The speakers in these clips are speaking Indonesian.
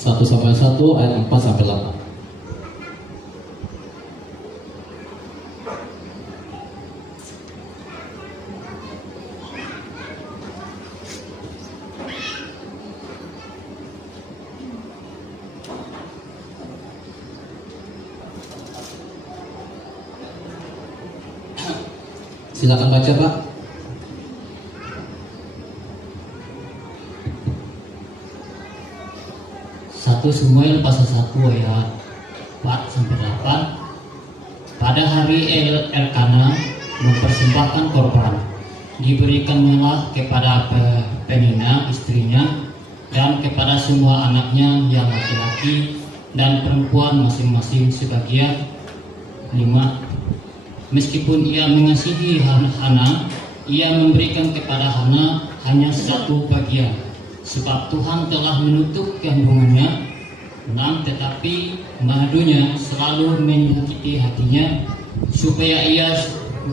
1-1 ayat 4-8. Silakan baca, Pak. Satu Samuel pasal 1 ayat 4-8. Pada hari Elkana mempersembahkan korban, diberikannya kepada Penina istrinya dan kepada semua anaknya yang laki-laki dan perempuan masing-masing sebagian 5. Meskipun ia mengasihi Hana, ia memberikan kepada Hana hanya 1 bagian, sebab Tuhan telah menutup kandungannya. 6. Tetapi madunya selalu menyakiti hatinya, supaya ia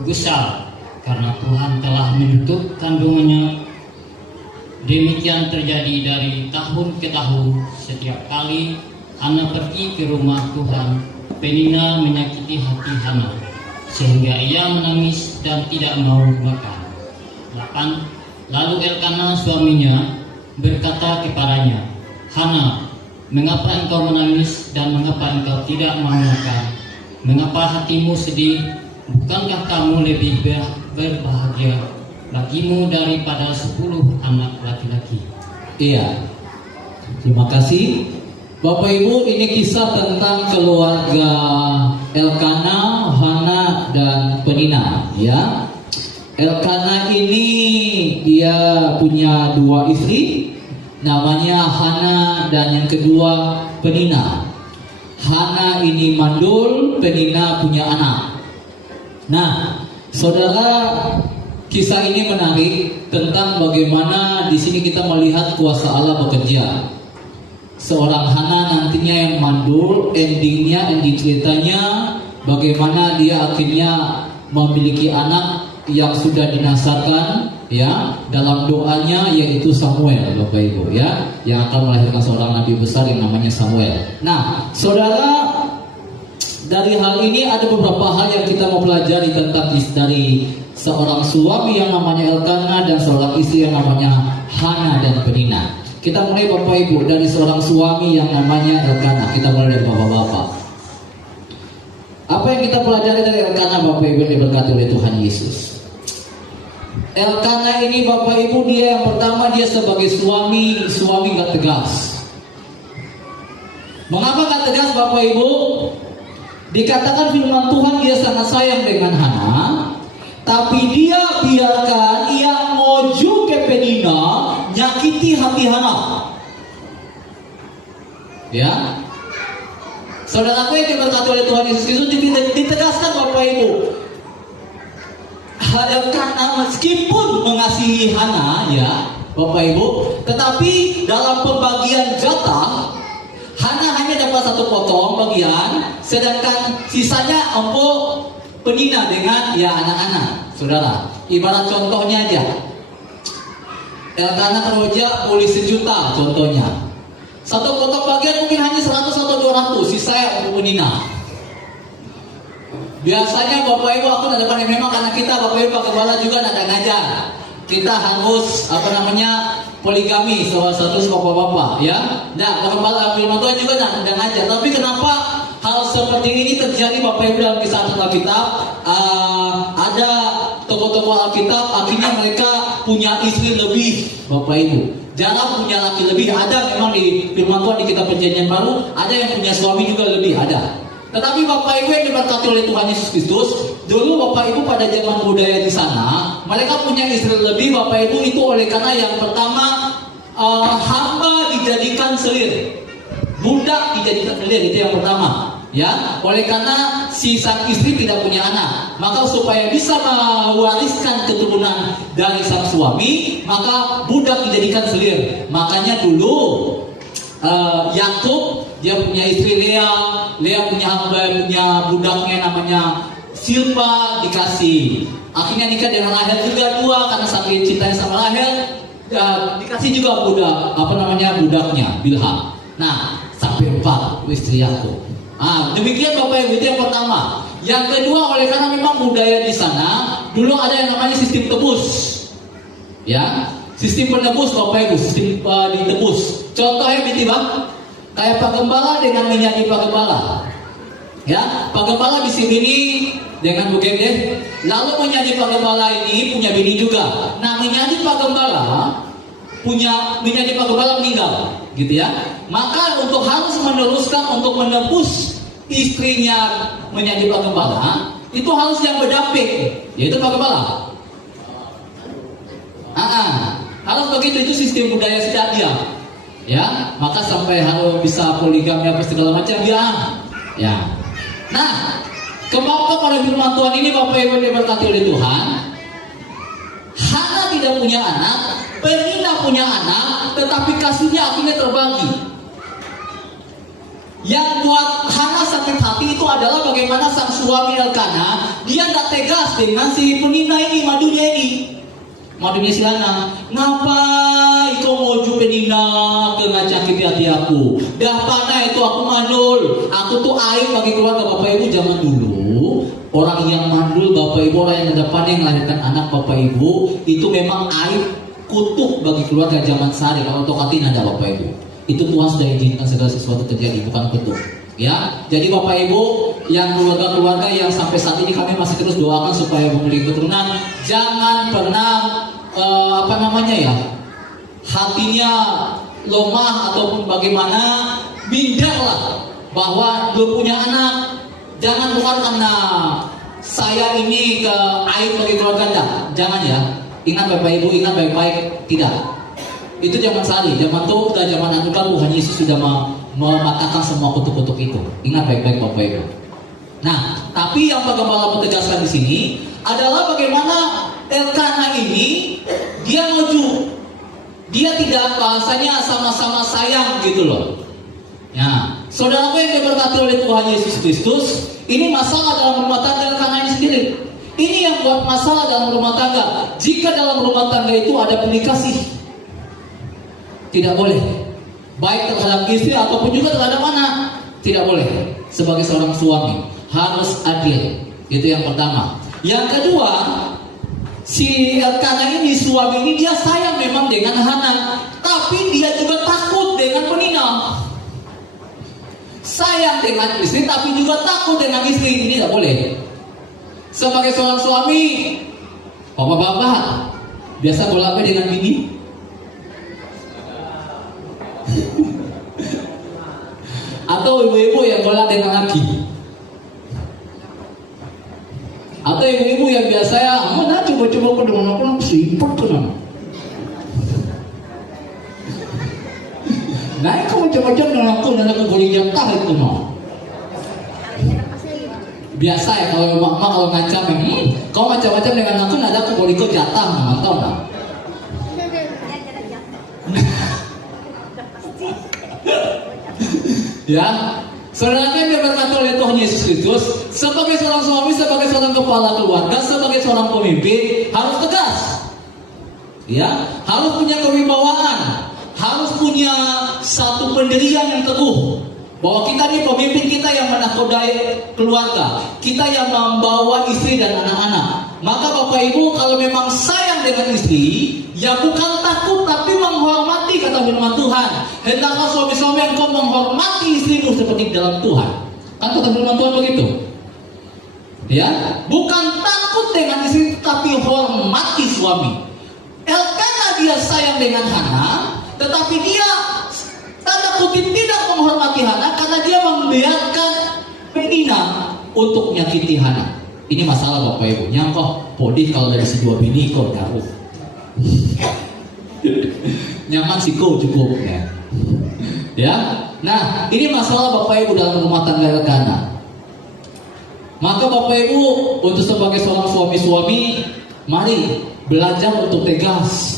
gusar, karena Tuhan telah menutup kandungannya. Demikian terjadi dari tahun ke tahun. Setiap kali Hana pergi ke rumah Tuhan, Penina menyakiti hati Hana, sehingga ia menangis dan tidak mau makan. 8. Lalu Elkana suaminya berkata kepadanya, Hana, mengapa engkau menangis dan mengapa engkau tidak mau makan? Mengapa hatimu sedih? Bukankah kamu lebih berbahagia bagimu daripada 10 anak laki-laki? Iya. Terima kasih. Bapak Ibu, ini kisah tentang keluarga Elkana, Hana, dan Penina, ya. Elkana ini dia punya 2 istri, namanya Hana dan yang kedua Penina. Hana ini mandul, Penina punya anak. Nah, saudara, kisah ini menarik tentang bagaimana di sini kita melihat kuasa Allah bekerja. Seorang Hana nantinya yang mandul, ending ceritanya bagaimana dia akhirnya memiliki anak yang sudah dinasarkan, ya, dalam doanya, yaitu Samuel, Bapak Ibu, ya, yang akan melahirkan seorang nabi besar yang namanya Samuel. Nah, saudara, dari hal ini ada beberapa hal yang kita mau pelajari tentang dari seorang suami yang namanya Elkana dan seorang istri yang namanya Hana dan Penina. Kita mulai Bapak Ibu dari seorang suami yang namanya Elkana. Kita mulai dari bapak-bapak. Apa yang kita pelajari dari Elkana, Bapak Ibu, yang diberkati oleh Tuhan Yesus? Elkana ini, Bapak Ibu, dia yang pertama, dia sebagai suami gak tegas. Mengapa gak tegas, Bapak Ibu? Dikatakan firman Tuhan dia sangat sayang dengan Hana, tapi dia biarkan ia ngoju ke Penina, nyakiti hati Hana. Ya, saudaraku yang diberkati oleh Tuhan Yesus Kristus, ditegaskan Bapak Ibu, Elkana meskipun mengasihi Hana, ya Bapak Ibu, tetapi dalam pembagian jatah Hana hanya dapat 1 potong bagian, sedangkan sisanya empuk Penina dengan ya anak-anak. Saudara, ibarat contohnya aja, Elkana kerja beli 1 juta contohnya, 1 potong bagian mungkin hanya 100 atau 200, sisanya untuk Penina. Biasanya Bapak Ibu, aku depan yang memang karena kita Bapak Ibu pakai bola juga nak ngajar, kita harus poligami salah satu bapak-bapak, ya. Nah, dalam firman Tuhan juga nak ngajar. Tapi kenapa hal seperti ini terjadi, Bapak Ibu, dalam kisah Alkitab? Ada tokoh-tokoh Alkitab akhirnya mereka punya istri lebih, Bapak Ibu. Jarang punya laki lebih. Ada memang di firman Tuhan di kitab Perjanjian Baru, ada yang punya suami juga lebih, ada. Tetapi Bapak Ibu yang diberkati oleh Tuhan Yesus Kristus, dulu Bapak Ibu pada zaman budaya di sana, mereka punya istri lebih, Bapak Ibu, itu oleh karena yang pertama hamba dijadikan selir, budak dijadikan selir, itu yang pertama, ya. Oleh karena si sang istri tidak punya anak, maka supaya bisa mewariskan keturunan dari sang suami, maka budak dijadikan selir. Makanya dulu Yakub dia punya istri Lea punya hamba, punya budaknya namanya Silpa dikasih. Akhirnya nikah dengan Rahel juga 2 karena saking cintanya sama Rahel, dikasih juga budaknya Bilha. Nah, sampai 4 istri aku. Demikian Bapak Ibu, itu yang pertama. Yang kedua, oleh karena memang budaya di sana dulu ada yang namanya sistem tebus. Ya, sistem penebus Bapak Ibu, sistem ditebus. Contohnya gitu Bang, kayak Pak Gembala dengan menyanyi Pak Gembala. Ya, Pak Gembala di sini dengan Bu Gede, lalu menyanyi Pak Gembala ini punya bini juga. Nah, menyanyi Pak Gembala menyanyi Pak Gembala meninggal, gitu ya. Maka untuk harus meneruskan untuk menebus istrinya menyanyi Pak Gembala, itu harus yang berdamping, yaitu Pak Gembala. Harus begitu, itu sistem budaya sejak dia. Ya, maka sampai harus bisa poligami apa segala macam ya. Nah, kembali pada firman Tuhan ini Bapak Ibu diberkati oleh Tuhan. Hana tidak punya anak, Penina punya anak, tetapi kasihnya akhirnya terbagi. Yang buat Hana sakit hati itu adalah bagaimana sang suami Elkana dia nggak tegas dengan si Penina ini, madunya si Hana. Ngapa itu moju Penina ke ngacakiti hati aku? Dah panah itu aku mandul. Aku tuh aib bagi keluarga Bapak Ibu zaman dulu. Orang yang mandul Bapak Ibu, orang yang depan yang melahirkan anak Bapak Ibu, itu memang aib kutuk bagi keluarga zaman sehari. Kalau tokatin ada Bapak Ibu, itu Tuhan sudah izinkan segala sesuatu terjadi, bukan kutuk. Ya, jadi Bapak Ibu yang keluarga-keluarga yang sampai saat ini kami masih terus doakan supaya memiliki keturunan, jangan pernah hatinya lemah ataupun bagaimana, mindarlah bahwa belum punya anak. Jangan bukan karena saya ini ke aib bagi keluarga Anda. Jangan ya. Ingat Bapak Ibu, ingat baik-baik, tidak. Itu zaman sehari, zaman itu sudah zaman anugerah Tuhan Yesus sudah mematahkan semua kutuk-kutuk itu. Ingat baik-baik Bapak Ibu. Nah, tapi yang Pak Gembala tegaskan di sini adalah bagaimana Elkana ini dia maju. Dia tidak bahasanya sama-sama sayang gitu loh. Ya, saudaraku yang diberkati oleh Tuhan Yesus Kristus, ini masalah dalam rumah tangga Elkana ini sendiri. Ini yang buat masalah dalam rumah tangga. Jika dalam rumah tangga itu ada pilih kasih, tidak boleh. Baik terhadap istri ataupun juga terhadap anak, tidak boleh. Sebagai seorang suami harus adil. Itu yang pertama. Yang kedua, si Elkana ini, suami ini, dia sayang memang dengan Hana, tapi dia juga takut dengan Penina. Sayang dengan istri, tapi juga takut dengan istri. Ini tidak boleh. Sebagai seorang suami, bapak-bapak biasa bolak-balik dengan bini. Atau ibu-ibu yang bolak dengan laki. Atau ibu-ibu yang biasa mana coba-coba ke dengan aku sibuk kan. Nah, kamu coba-coba dengan aku boleh jatah itu no. Biasa ya kalau mak kalau ngancam, kau macam-macam dengan aku ada aku boleh kau jatah, tahu tak? Ya, saudara yang diberkati oleh Tuhan Yesus Kristus, sebagai seorang suami, sebagai seorang kepala keluarga, sebagai seorang pemimpin harus tegas. Ya, harus punya kewibawaan, harus punya satu pendirian yang teguh. Bahwa kita ini pemimpin, kita yang menakodai keluarga, kita yang membawa istri dan anak-anak. Maka Bapak Ibu kalau memang sayang dengan istri, ya bukan takut tapi menghormati, kata firman Tuhan. Hendaklah suami-suami engkau menghormati istrimu seperti dalam Tuhan. Kan kata firman Tuhan begitu. Ya, bukan takut dengan istri tapi hormati suami. Elkana dia sayang dengan Hana, tetapi dia tanda kutip tidak menghormati Hana karena dia membiarkan Penina untuk menyakiti Hana. Ini masalah Bapak Ibu. Nyangkok podih kalau dari sebuah bini kau taruh. Nyaman sih kau cukup ya. Ya. Nah, ini masalah Bapak Ibu dalam rumah tangga Elkana. Maka Bapak Ibu untuk sebagai seorang suami-suami, mari belajar untuk tegas.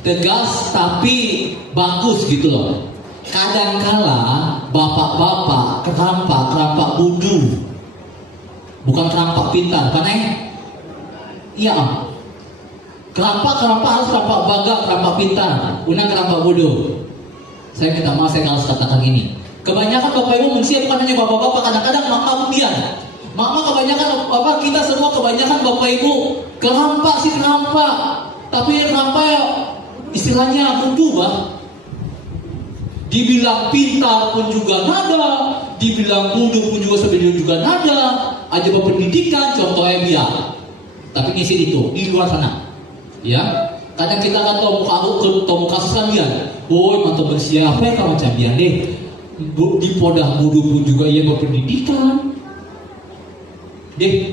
Tegas tapi bagus gitu loh. Kadangkala bapak-bapak kerampak budu, bukan kerampak pintar, kan iya. Kerampak harus kerampak baga, kerampak pintar, bukan kerampak bodoh. Saya minta maaf, saya harus katakan ini. Kebanyakan Bapak Ibu manusia, bukan hanya bapak-bapak, kadang-kadang mama pian. Mama kebanyakan, bapak kita semua kebanyakan Bapak Ibu kerampak sih kerampak. Tapi kerampak ya istilahnya bodoh, bah. Dibilang pintar pun juga nada, dibilang bodoh pun juga sebenarnya juga nada. Aja berpendidikan, contohnya dia. Tapi ngisi itu di luar sana, ya. Kadang kita kan tahu kasus kalian. Oh, mantu bersiapa ya kamu cambian deh. Di podah bodoh pun juga ia berpendidikan. Deh,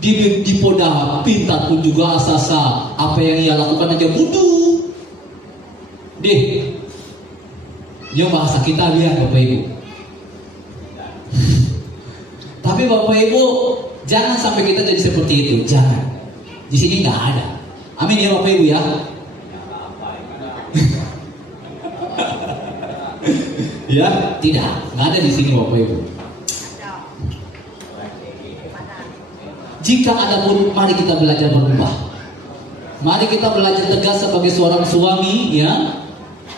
di podah pintar pun juga asasa apa yang ia lakukan aja bodoh. Deh, dia bahasa kita lihat Bapak Ibu. Tapi Bapak Ibu, jangan sampai kita jadi seperti itu. Jangan. Di sini nggak ada. Amin ya Bapak Ibu ya. Ya, tidak. Nggak ada di sini Bapak Ibu. Jika ada pun, mari kita belajar berubah. Mari kita belajar tegas sebagai seorang suami, ya.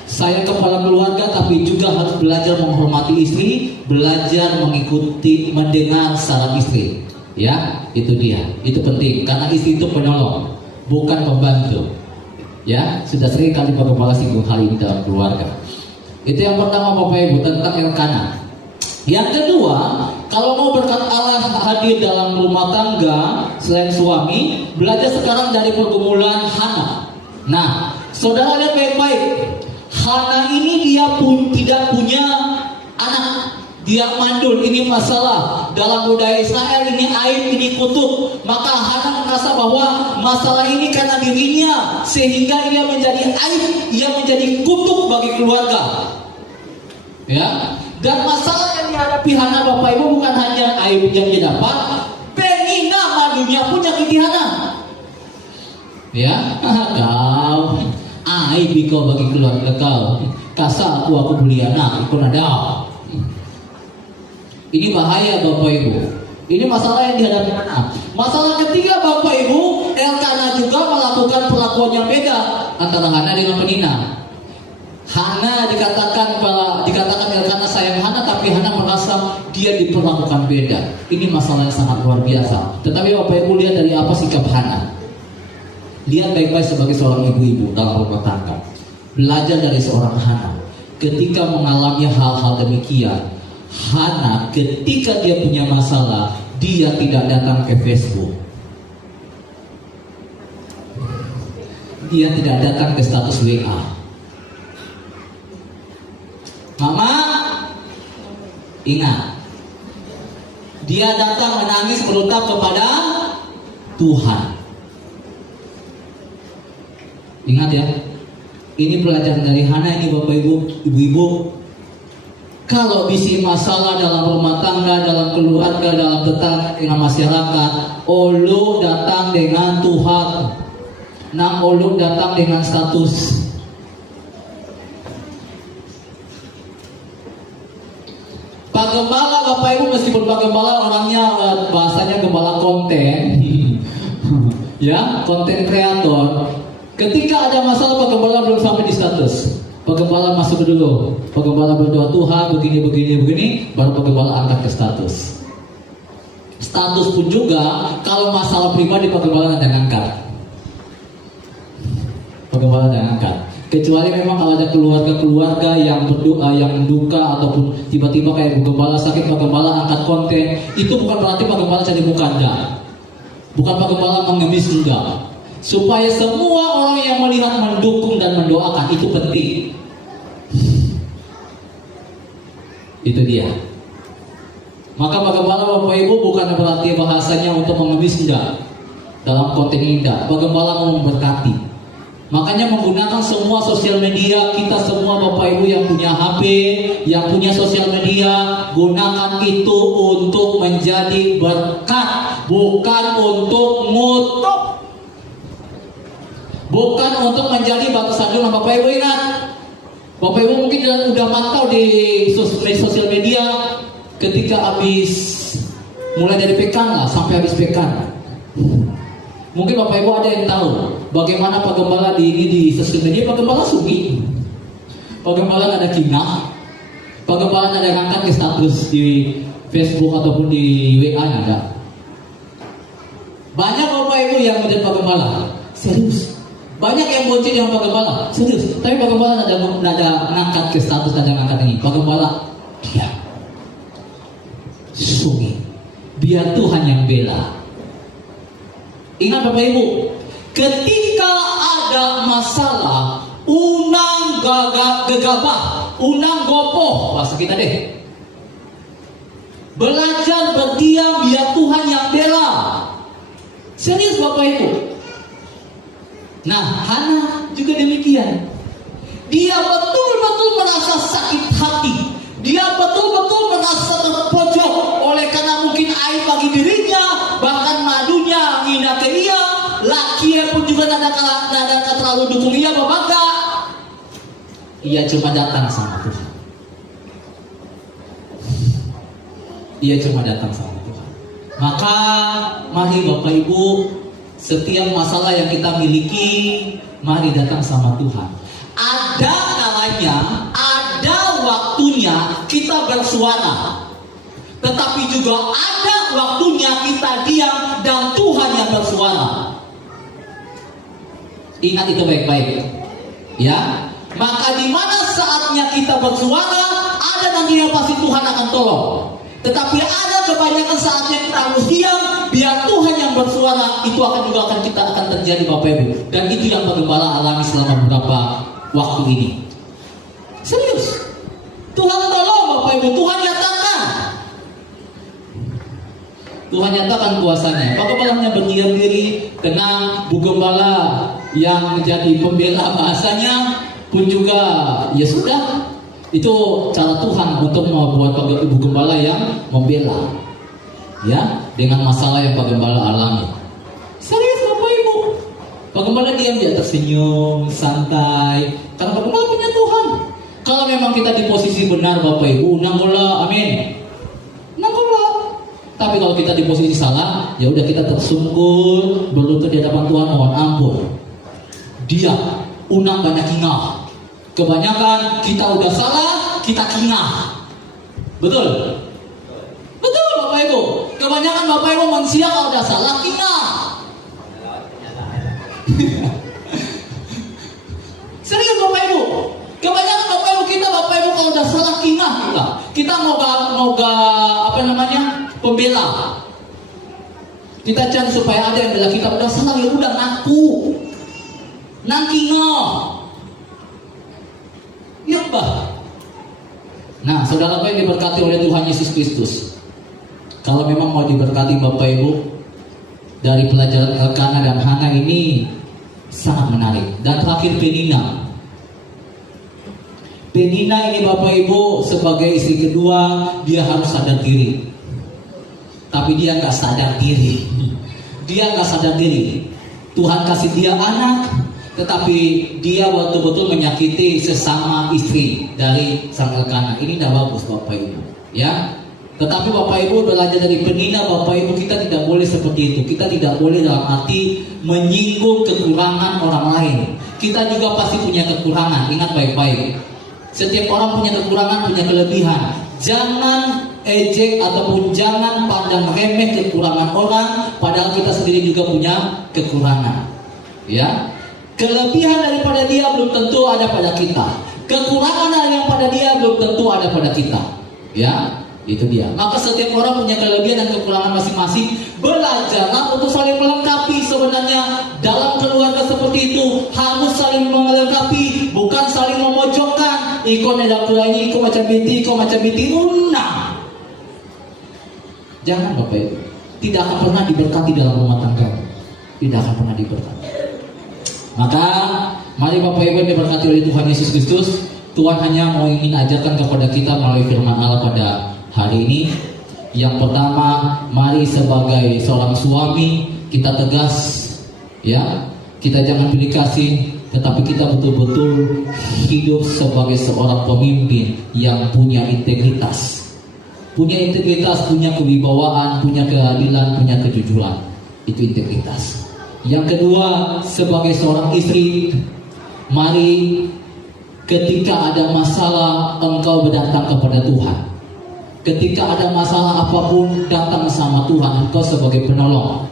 Saya kepala keluarga, tapi juga harus belajar menghormati istri, belajar mengikuti, mendengar saran istri. Ya, itu dia. Itu penting, karena istri itu penolong, bukan pembantu. Ya, sudah sering kali Pak Kepala singgung hal ini dalam keluarga. Itu yang pertama Bapak Ibu, tentang Elkanah. Yang kedua, kalau mau berkat Allah hadir dalam rumah tangga selain suami, belajar sekarang dari pergumulan Hana. Nah, saudara lihat baik-baik. Hana ini dia pun tidak punya anak. Dia mandul, ini masalah. Dalam budaya Israel ini aib, ini kutuk. Maka Hana merasa bahwa masalah ini karena dirinya, sehingga ia menjadi aib, ia menjadi kutuk bagi keluarga. Ya. Dan masalah yang dihadapi Hana Bapak Ibu bukan hanya aib yang dia dapat, penina madunya pun nyakiti Hana. Ya, kau aib kau bagi keluarga kau. Kasar aku beli anak, ikut ada. Ini bahaya Bapak Ibu. Ini masalah yang dihadapi Hana. Masalah ketiga Bapak Ibu, Elkanah juga melakukan perlakuan yang beda antara Hana dengan Penina. Hana dikatakan Elkanah sayang Hana, tapi Hana merasa dia diperlakukan beda. Ini masalah yang sangat luar biasa. Tetapi Bapak Ibu lihat dari apa sikap Hana. Lihat baik-baik sebagai seorang ibu-ibu dalam rumah tangga. Belajar dari seorang Hana. Ketika mengalami hal-hal demikian, Hana ketika dia punya masalah, dia tidak datang ke Facebook. Dia tidak datang ke status WA. Mama, ingat, dia datang menangis berutak kepada Tuhan. Ingat ya, ini pelajaran dari Hana ini Bapak Ibu, Ibu-ibu. Kalau bisi masalah dalam rumah tangga, dalam keluarga, dalam tetangga, dengan masyarakat, ulu datang dengan Tuhan. Nang ulu datang dengan status. Pak Gembala Bapak Ibu, meskipun Pak Gembala orangnya bahasanya gembala konten, ya, konten kreator. Ketika ada masalah Pak Gembala belum sampai di status. Pak Gembala masuk dulu. Pak Gembala berdoa Tuhan begini, baru Pak Gembala angkat ke status. Status pun juga kalau masalah pribadi Pak Gembala tidak angkat. Pak Gembala tidak angkat. Kecuali memang kalau ada keluarga-keluarga yang berdoa, yang duka, ataupun tiba-tiba kayak Pak Gembala sakit, Pak Gembala angkat konten, itu bukan berarti Pak Gembala cari muka Anda. Bukan Pak Gembala mengemis, enggak. Supaya semua orang yang melihat mendukung dan mendoakan, itu penting. Itu dia. Maka Pak Gembala Bapak Ibu bukan berarti bahasanya untuk mengemis, enggak. Dalam konten ini enggak. Pak Gembala mau memberkati. Makanya menggunakan semua sosial media, kita semua Bapak Ibu yang punya HP, yang punya sosial media, gunakan itu untuk menjadi berkat, bukan untuk ngutuk, bukan untuk menjadi batu sandungan. Bapak Ibu ingat, Bapak Ibu mungkin udah mantau di sosial media ketika habis, mulai dari pekan lah sampai habis pekan. Mungkin Bapak Ibu ada yang tahu bagaimana Pak Gembala di sosial media. Pak Gembala sugi. Penggembalaan ada kinah, penggembalaan ada ngangkat ke status di Facebook ataupun di WA ada. Banyak Bapak Ibu yang menjadi penggembala, serius. Banyak yang bonceng yang penggembala, serius. Tapi penggembala ada ngangkat ke status, ada ngangkat ini. Penggembala, dia sunyi. Biar Tuhan yang bela. Ingat Bapak Ibu, ketika ada masalah, unang gegabah, unang gopoh, bahasa kita deh. Belajar berdiam, biar Tuhan yang bela. Serius Bapak Ibu. Nah, Hana juga demikian. Dia betul-betul merasa sakit hati. Dia betul-betul merasa terpojok oleh karena mungkin aib bagi dirinya, bahkan madunya ngina ke ia, laki pun juga tidak terlalu dukung ia bangga. Ia cuma datang sama Tuhan. Ia cuma datang sama Tuhan. Maka mari Bapak Ibu, setiap masalah yang kita miliki, mari datang sama Tuhan. Ada kalanya, ada waktunya kita bersuara. Tetapi juga ada waktunya kita diam dan Tuhan yang bersuara. Ingat itu baik-baik. Ya. Maka di mana saatnya kita bersuara, ada nantinya pasti Tuhan akan tolong. Tetapi ada kebanyakan saatnya kita harus diam, biar Tuhan yang bersuara. Itu akan terjadi Bapak Ibu. Dan itu yang penggembala alami selama beberapa waktu ini. Serius. Tuhan tolong Bapak Ibu, Tuhan nyatakan. Tuhan nyatakan kuasanya. Penggembalanya berdiam diri, tenang. Bu Gembala yang menjadi pembela bahasanya pun juga ya sudah. Itu cara Tuhan untuk membuat Ibu Gembala yang membela, ya, dengan masalah yang Pak Gembala alami. Serius Bapak Ibu, Pak Gembala diam, dia tersenyum, santai, karena Pak Gembala punya Tuhan. Kalau memang kita di posisi benar Bapak Ibu, nanggola, amin, nanggola. Tapi kalau kita di posisi salah, ya udah kita tersungkur, berlutut di hadapan Tuhan, mohon ampun. Dia unang banyak hingga. Kebanyakan kita udah salah, kita kingah. Betul? Betul Bapak Ibu. Kebanyakan Bapak Ibu manusia kalau udah salah, kingah. Serius Bapak Ibu. Kebanyakan Bapak Ibu kita, Bapak Ibu kalau udah salah, kingah kita. Kita moga pembela. Kita cari supaya ada yang bela kita. Udah salah, ya udah ngaku. Nang kingah. Ya bah. Nah, saudara yang diberkati oleh Tuhan Yesus Kristus, kalau memang mau diberkati Bapak Ibu, dari pelajaran Elkana dan Hana ini sangat menarik. Dan terakhir Penina. Penina ini Bapak Ibu sebagai istri kedua, dia harus sadar diri. Tapi dia nggak sadar diri. Dia nggak sadar diri. Tuhan kasih dia anak, tetapi dia betul-betul menyakiti sesama istri dari sang Elkana. Ini tidak bagus Bapak Ibu, ya. Tetapi Bapak Ibu belajar dari Penina, Bapak Ibu, kita tidak boleh seperti itu. Kita tidak boleh dalam arti menyinggung kekurangan orang lain. Kita juga pasti punya kekurangan. Ingat baik-baik. Setiap orang punya kekurangan, punya kelebihan. Jangan ejek ataupun jangan pandang remeh kekurangan orang, padahal kita sendiri juga punya kekurangan, ya. Kelebihan daripada dia belum tentu ada pada kita. Kekurangan yang pada dia belum tentu ada pada kita. Ya, itu dia. Maka setiap orang punya kelebihan dan kekurangan masing-masing. Belajarlah untuk saling melengkapi. Sebenarnya dalam keluarga seperti itu harus saling melengkapi, bukan saling memojokkan. Iko nedak tua ini, iko macam binti, unang. Jangan Bapak Ibu. Tidak akan pernah diberkati dalam rumah tangga. Tidak akan pernah diberkati. Maka mari Bapak Ibu yang diberkati oleh Tuhan Yesus Kristus, Tuhan hanya mau ingin ajarkan kepada kita melalui firman Allah pada hari ini. Yang pertama, mari sebagai seorang suami kita tegas, ya. Kita jangan pilih kasih, tetapi kita betul-betul hidup sebagai seorang pemimpin yang punya integritas. Punya integritas, punya kewibawaan, punya keadilan, punya kejujuran. Itu integritas. Yang kedua, sebagai seorang istri, mari ketika ada masalah engkau berdatang kepada Tuhan. Ketika ada masalah apapun datang sama Tuhan, engkau sebagai penolong.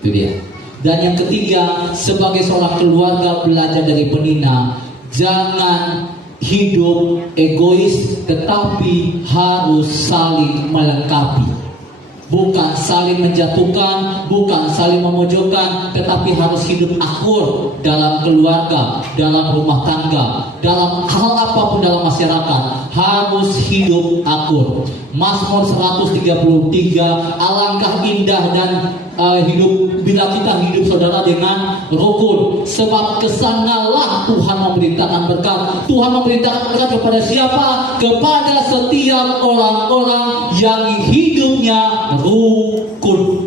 Itu dia. Dan yang ketiga, sebagai seorang keluarga belajar dari Penina, jangan hidup egois, tetapi harus saling melengkapi. Bukan saling menjatuhkan, bukan saling memojokkan, tetapi harus hidup akur dalam keluarga, dalam rumah tangga, dalam hal apapun dalam masyarakat. Harus hidup akur. Mazmur 133, alangkah indah dan hidup bila kita hidup saudara dengan rukun. Sebab kesanalah Tuhan memerintahkan berkat. Tuhan memerintahkan berkat kepada siapa? Kepada setiap orang-orang yang hidupnya rukun.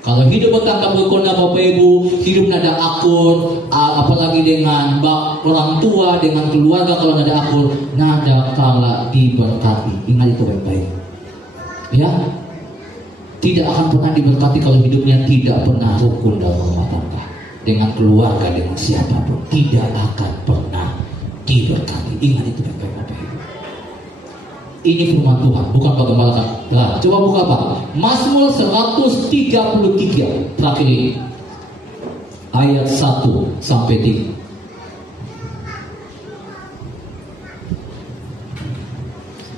Kalau hidup bertangkap rukun Bapak Ibu, hidup nada akur, apalagi dengan orang tua, dengan keluarga, kalau nada akur, nada kala diberkati. Ingat itu baik-baik. Ya, tidak akan pernah diberkati kalau hidupnya tidak pernah rukun dalam rumah tangga, dengan keluarga, dengan siapapun, tidak akan pernah diberkati. Ingat itu baik-baik Bapak Ibu. Ini firman Tuhan, bukan bagaimana. Nah, coba buka Pak. Mazmur 133 terakhir ini, ayat 1 sampai 3.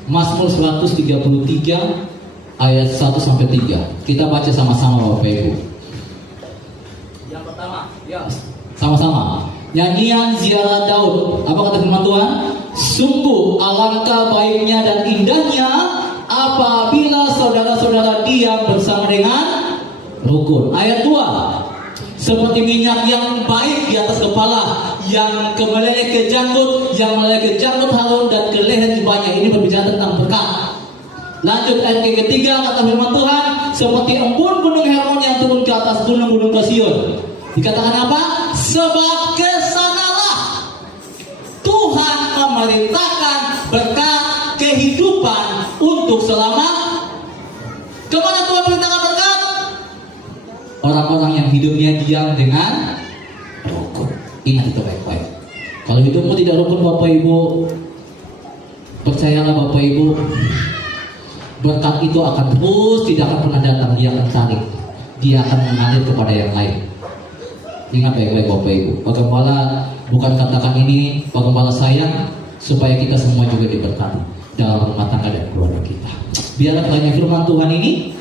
Mazmur 133 ayat 1 sampai 3. Kita baca sama-sama Bapak Ibu. Yang pertama, ya, sama-sama. Nyanyian ziarah Daud. Apa kata firman Tuhan? Sungguh alangkah baiknya dan indahnya apabila saudara-saudara diam bersama dengan rukun. Ayat 2. Seperti minyak yang baik di atas kepala, yang meleleh ke janggut, yang meleleh ke janggut Harun dan ke leher jubahnya. Ini berbicara tentang berkat. Lanjut ayat ketiga, kata firman Tuhan, seperti embun gunung Hermon yang turun ke atas gunung-gunung ke Sion. Dikatakan apa? Sebab kesanalah Tuhan memerintahkan berkat kehidupan untuk selama. Kemana Tuhan perintahkan berkat? Orang-orang yang hidupnya diam dengan rukun. Ingat itu baik-baik. Kalau hidupmu tidak rukun Bapak Ibu, percayalah Bapak Ibu, berkat itu akan terus tidak akan pernah datang. Dia akan tarik, dia akan mengalir kepada yang lain. Ingat baik-baik Bapak Ibu. Pak Gembala bukan katakan ini, Pak Gembala sayang supaya kita semua juga diberkati dalam rumah tangga dan keluarga kita. Biarlah kiranya firman Tuhan ini